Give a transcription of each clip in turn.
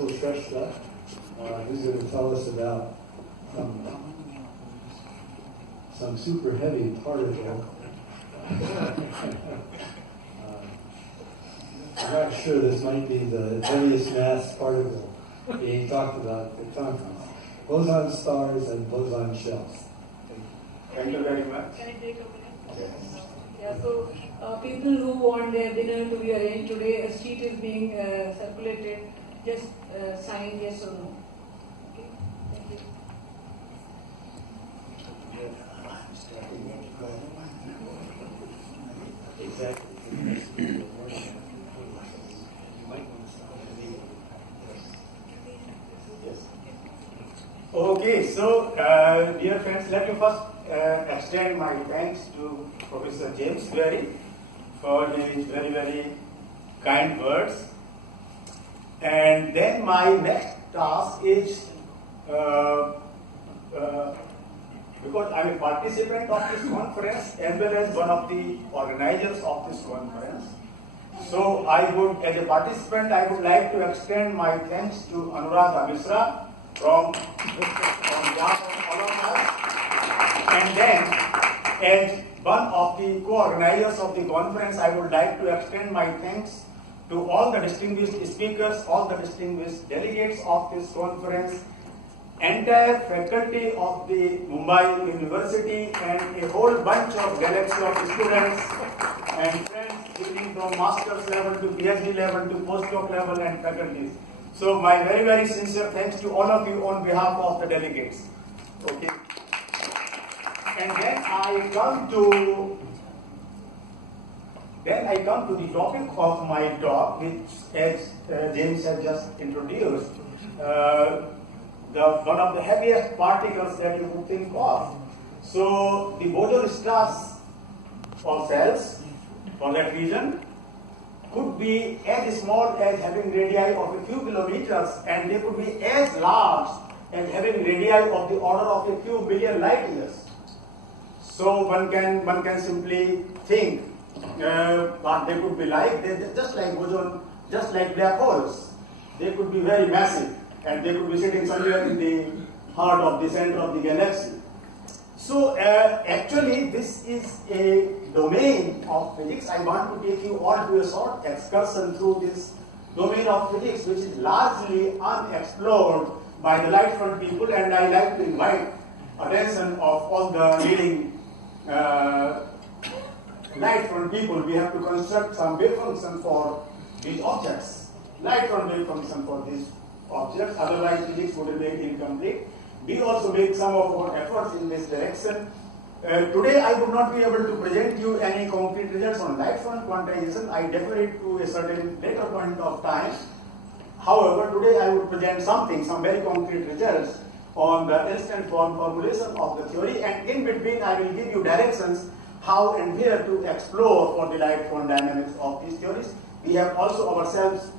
Kulshreshtha, who's going to tell us about some super heavy particle. I'm not sure this might be the heaviest mass particle being talked about at the conference. Boson stars and boson shells. Thank you very much. Can I take a minute? Yes. Yeah, so people who want their dinner to be arranged today, a sheet is being circulated. Just sign yes or no. Okay? Thank you. Exactly. Okay, so dear friends, let me first extend my thanks to Professor James Berry for his very, very kind words. And then my next task is, because I'm a participant of this conference as well as one of the organizers of this conference. So I would, as a participant, I would like to extend my thanks to Anuradha Mishra from behalf of all of us. And then, as one of the co-organizers of the conference, I would like to extend my thanks to all the distinguished speakers, all the distinguished delegates of this conference, entire faculty of the Mumbai University, and a whole bunch of galaxy of students and friends beginning from master's level to PhD level to postdoc level and faculties. So my very, very sincere thanks to all of you on behalf of the delegates. Okay. And then I come to the topic of my talk, which, as James has just introduced, one of the heaviest particles that you could think of. So the boson stars or cells, for that reason, could be as small as having radii of a few kilometers, and they could be as large as having radii of the order of a few billion light years. So one can simply think what they could be like. They're just like boson, just like black holes. They could be very massive, and they could be sitting somewhere in the heart of the center of the galaxy. So actually, this is a domain of physics. I want to take you all to a short excursion through this domain of physics, which is largely unexplored by the light front people, and I like to invite attention of all the leading light front people. We have to construct some wave function for these objects, light front wave function for these objects, otherwise physics would remain incomplete. We also make some of our efforts in this direction. Today I would not be able to present you any concrete results on light front quantization. I defer it to a certain later point of time. However, today I would present some very concrete results on the instant form formulation of the theory, and in between I will give you directions how and where to explore for the light front dynamics of these theories. We have also ourselves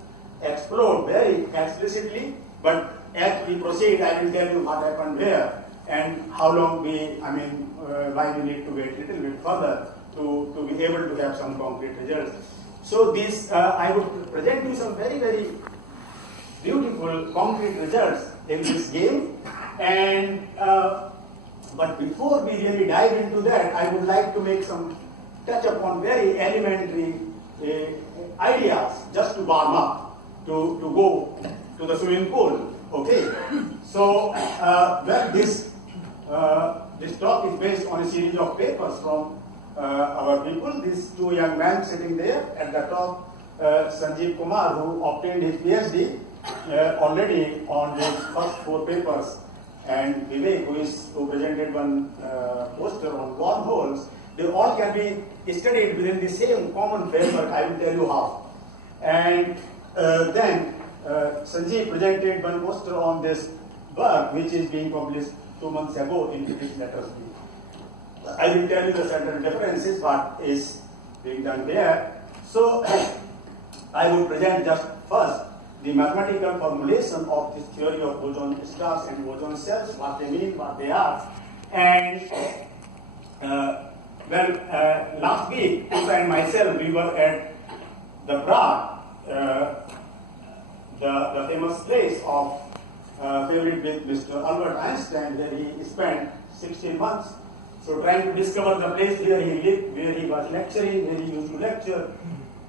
explored very explicitly, but as we proceed, I will tell you what happened where and how long why we need to wait a little bit further to be able to have some concrete results. So this, I would present you some very, very beautiful concrete results in this game. And but before we really dive into that, I would like to make some touch upon very elementary ideas just to warm up, to go to the swimming pool. Okay, so this talk is based on a series of papers from our people. These two young men sitting there at the top, Sanjeev Kumar, who obtained his PhD already on his first 4 papers, and Vivek, who presented one poster on wormholes. They all can be studied within the same common framework. I will tell you how. And then Sanjeev presented one poster on this work, which is being published 2 months ago in Physics Letters. I will tell you the certain differences, what is being done there. So I will present just first the mathematical formulation of this theory of boson stars and boson cells, what they mean, what they are. And last week, Usha and myself, we were at the Prague the famous place of favorite with Mr. Albert Einstein, where he spent 16 months. So trying to discover the place where he lived, where he was lecturing, where he used to lecture,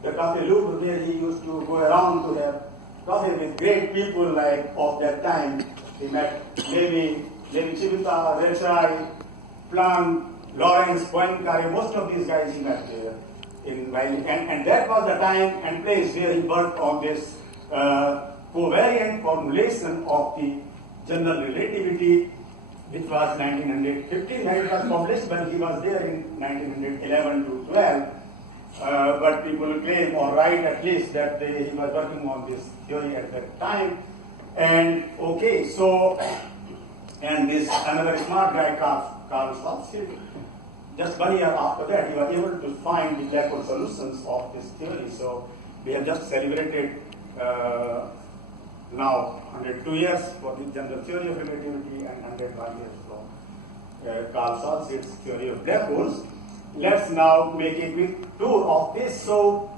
the Café Louvre, where he used to go around to have coffee with great people like of that time. He met Levi Civita, Rechai, Planck, Lawrence, Poincaré, most of these guys he met there. And that was the time and place where he worked on this covariant formulation of the general relativity, which was 1915, and it was published when he was there in 1911 to 12. But people claim or write at least that he was working on this theory at that time. And okay, so, and this another smart guy, Carl Schwarzschild, just 1 year after that, he was able to find the black hole solutions of this theory. So we have just celebrated now 102 years for the general theory of relativity and 101 years for Carl Schwarzschild's theory of black holes. Let's now make a quick tour of this. So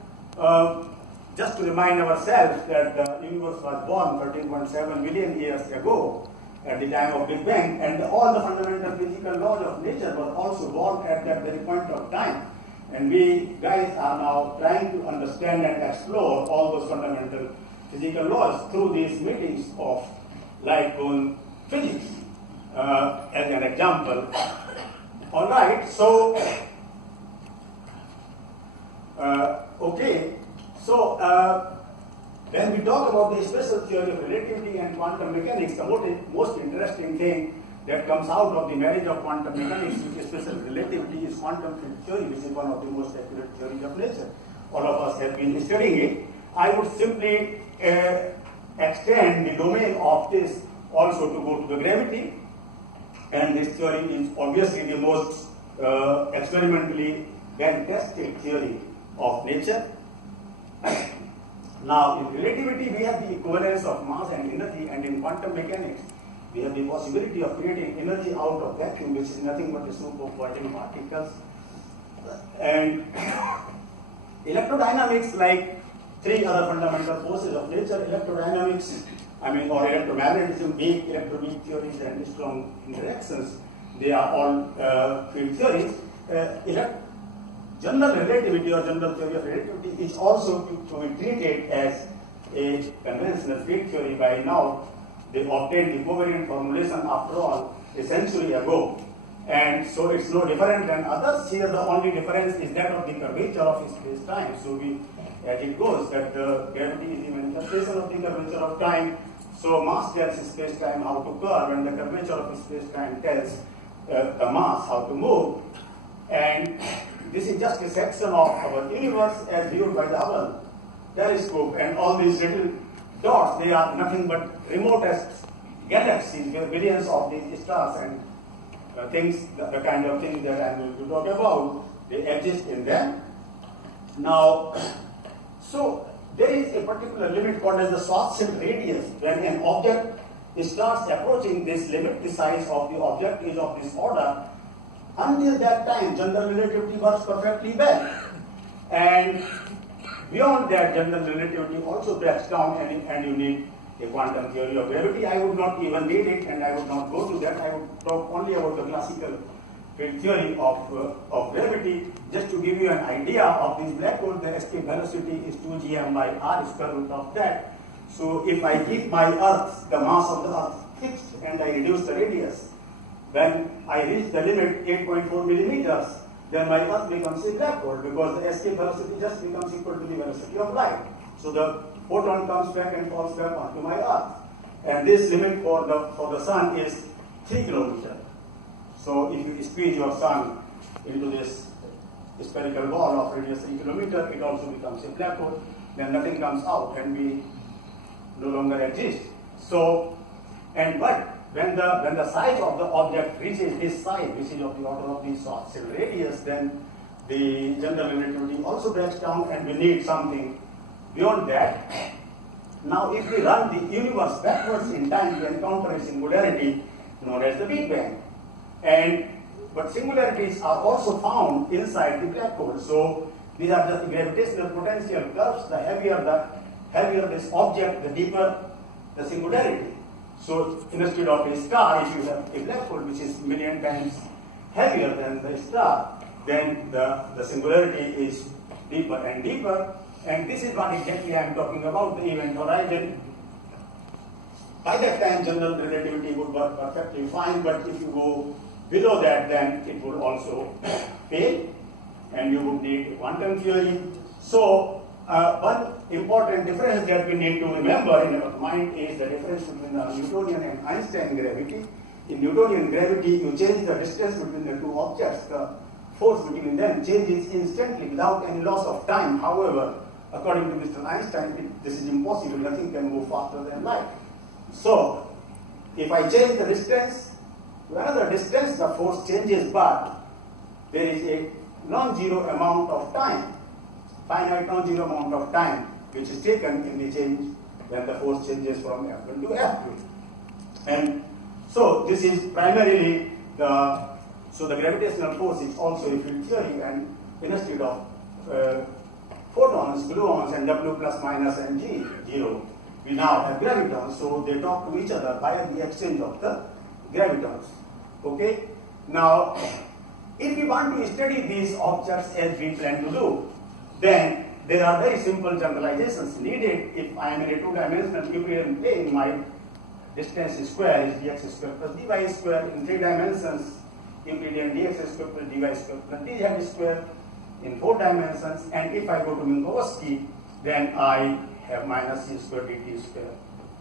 just to remind ourselves that the universe was born 13.7 billion years ago at the time of Big Bang, and all the fundamental physical laws of nature were also born at that very point of time. And we guys are now trying to understand and explore all those fundamental physical laws through these meetings of light cone physics as an example. All right, so okay, so when we talk about the special theory of relativity and quantum mechanics, the most interesting thing that comes out of the marriage of quantum mechanics with special relativity is quantum field theory, which is one of the most accurate theories of nature. All of us have been studying it. I would simply extend the domain of this also to go to the gravity, and this theory is obviously the most experimentally well-tested theory of nature. Now, in relativity, we have the equivalence of mass and energy, and in quantum mechanics, we have the possibility of creating energy out of vacuum, which is nothing but the soup of boiling particles. And electrodynamics, like three other fundamental forces of nature, electrodynamics, or electromagnetism, weak electroweak theories, and strong interactions, they are all field theories. General relativity or general theory of relativity is also to be treated as a conventional field theory. By now, they obtained the covariant formulation after all a century ago. And so it's no different than others. Here the only difference is that of the curvature of space-time. So as it goes, that gravity is the manifestation of the curvature of time. So mass tells space-time how to curve, and the curvature of space-time tells the mass how to move. And this is just a section of our universe as viewed by the Hubble telescope, and all these little dots, they are nothing but remotest galaxies, where billions of these stars and things, the kind of things that I'm going to talk about, they exist in them. Now, so there is a particular limit called as the Schwarzschild radius. When an object starts approaching this limit, the size of the object is of this order. Until that time, general relativity works perfectly well. And beyond that, general relativity also breaks down, and you need a quantum theory of gravity. I would not even read it, and I would not go to that. I would talk only about the classical field theory of gravity. Just to give you an idea of this black hole, the escape velocity is 2 gm by r, square root of that. So if I keep my Earth, the mass of the Earth fixed, and I reduce the radius, when I reach the limit 8.4 millimeters, then my Earth becomes a black hole, because the escape velocity just becomes equal to the velocity of light. So the photon comes back and falls back onto my Earth. And this limit for the sun is 3 kilometers. So if you squeeze your sun into this spherical ball of radius 3 kilometers, it also becomes a black hole. Then nothing comes out, and we no longer exist. So, but when the size of the object reaches this size, which is of the order of the Schwarzschild radius, then the general relativity also breaks down, and we need something beyond that. Now, if we run the universe backwards in time, we encounter a singularity known as the Big Bang. But singularities are also found inside the black hole. So these are just the gravitational potential curves. The heavier this object, the deeper the singularity. So instead of a star, if you have a black hole which is million times heavier than the star, then the singularity is deeper and deeper. And this is what exactly I am talking about, the event horizon. By that time, general relativity would work perfectly fine, but if you go below that, then it would also fail, and you would need quantum theory. So, one important difference that we need to remember in our mind is the difference between the Newtonian and Einstein gravity. In Newtonian gravity, you change the distance between the two objects. The force between them changes instantly without any loss of time. However, according to Mr. Einstein, this is impossible. Nothing can move faster than light. So, if I change the distance to another distance, the force changes, but there is a non-zero amount of time, finite non-zero amount of time, which is taken in the change when the force changes from F1 to F2. And so, this is primarily the gravitational force is also a field theory, and instead of photons, gluons, and W plus minus and G, 0, we now have gravitons, so they talk to each other via the exchange of the gravitons. Okay? Now, if we want to study these objects as we plan to do, then there are very simple generalizations needed. If I am in a two-dimensional Euclidean plane, my distance square is dx square plus dy square. In 3 dimensions, Euclidean dx square plus dy square plus dz square. In 4 dimensions, and if I go to Minkowski, then I have minus c square dt square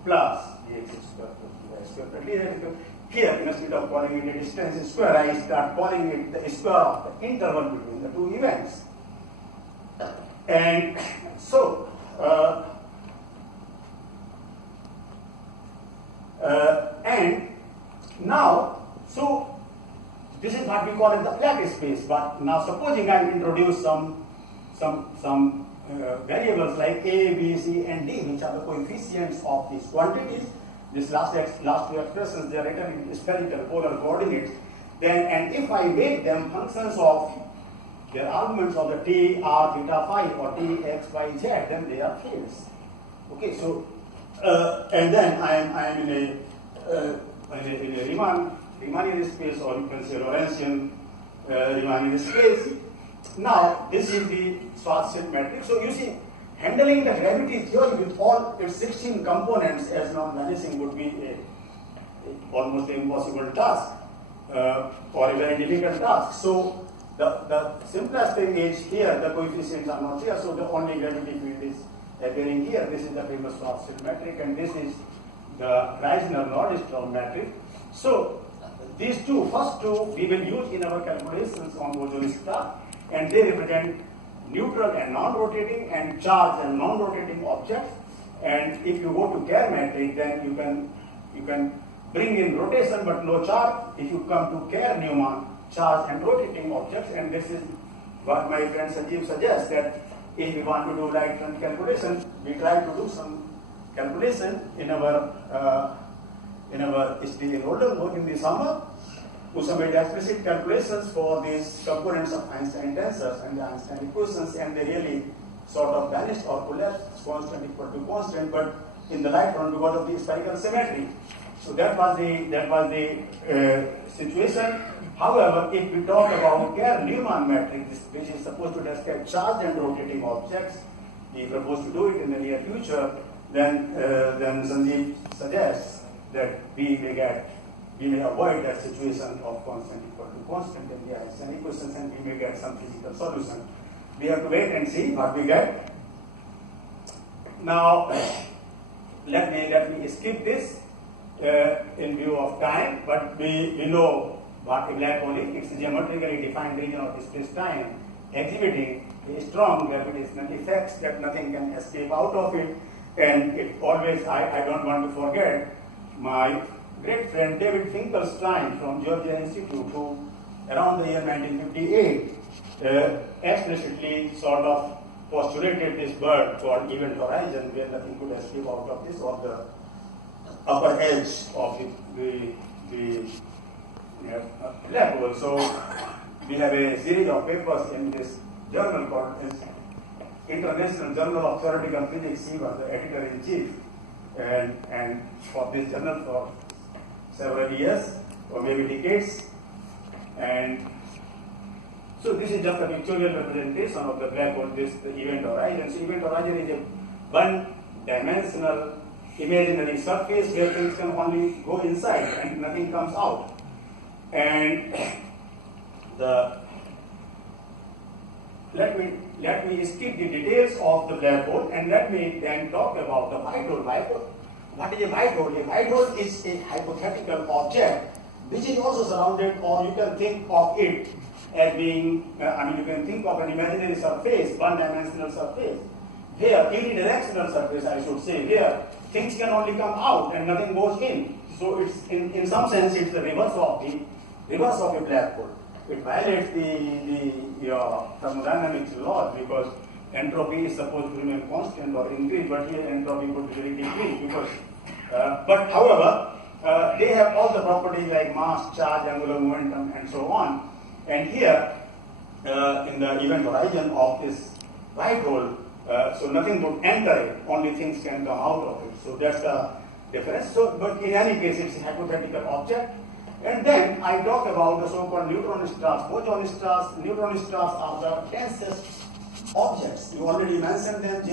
plus dx square plus dy square plus dz square. Here, instead of calling it a distance square, I start calling it the square of the interval between the two events. And so, and now, so this is what we call it the flat space. But now, supposing I introduce some variables like A, B, C, and D, which are the coefficients of these quantities. This last two expressions, they are written in spherical polar coordinates. Then, and if I make them functions of their arguments of the t, r, theta, phi, or t, x, y, z, then they are fields. Okay, so and then I am in a Riemannian space, or you can say Lorentzian Riemannian space. Now, this is the Schwarzschild matrix. So you see, handling the gravity theory with all its 16 components as non-vanishing would be almost an impossible task, or a very difficult task. So the simplest thing is here, the coefficients are not here, so the only gravity field is appearing here. This is the famous Schwarzschild matrix, and this is the Reisner-Nordstrom matrix. So these first two, we will use in our calculations on Boson star, and they represent neutral and non-rotating, and charged and non-rotating objects. And if you go to Kerr matrix, then you can bring in rotation but no charge. If you come to Kerr-Newman, charged and rotating objects, and this is what my friend Sanjeev suggests, that if we want to do light run calculations, we try to do some calculation in our study enrollment book in the summer. Usha made explicit calculations for these components of Einstein tensors and the Einstein equations, and they really sort of vanished or collapsed, constant equal to constant, but in the light run because of the spherical symmetry. So that was the situation. However, if we talk about Kerr-Newman matrix, which is supposed to describe charged and rotating objects, we propose to do it in the near future, then Sanjeev suggests that we may avoid that situation of constant equal to constant in the Einstein equations, and we may get some physical solution. We have to wait and see what we get. Now, let me skip this in view of time, but we know what a black hole is. It's a geometrically defined region of space-time exhibiting a strong gravitational effects that nothing can escape out of it. And it always, I don't want to forget my great friend David Finkelstein from Georgia Institute, who around the year 1958 explicitly sort of postulated this bird called event horizon, where nothing could escape out of this, or the upper edge of the black hole. So we have a series of papers in this journal called International Journal of Theoretical Physics. He was the editor-in-chief and for this journal for several years or maybe decades. And so this is just a pictorial representation of the black hole, the event horizon. So event horizon is a one-dimensional imaginary surface where things can only go inside and nothing comes out. And let me skip the details of the black hole and let me then talk about the white hole. What is a white hole? A white hole is a hypothetical object which is also surrounded, or you can think of it as being, you can think of an imaginary surface, one-dimensional surface, where unidirectional surface, I should say, where things can only come out and nothing goes in. So it's in some sense it's the reverse of a black hole. It violates the thermodynamics laws because entropy is supposed to remain constant or increase, but here entropy would really decrease because. But however, they have all the properties like mass, charge, angular momentum, and so on. And here, in the event horizon of this white hole, so nothing would enter it, only things can come out of it. So that's the difference. So, but in any case, it's a hypothetical object. And then I talk about the so-called neutron stars. Boson stars, neutron stars are the densest objects. You already mentioned them.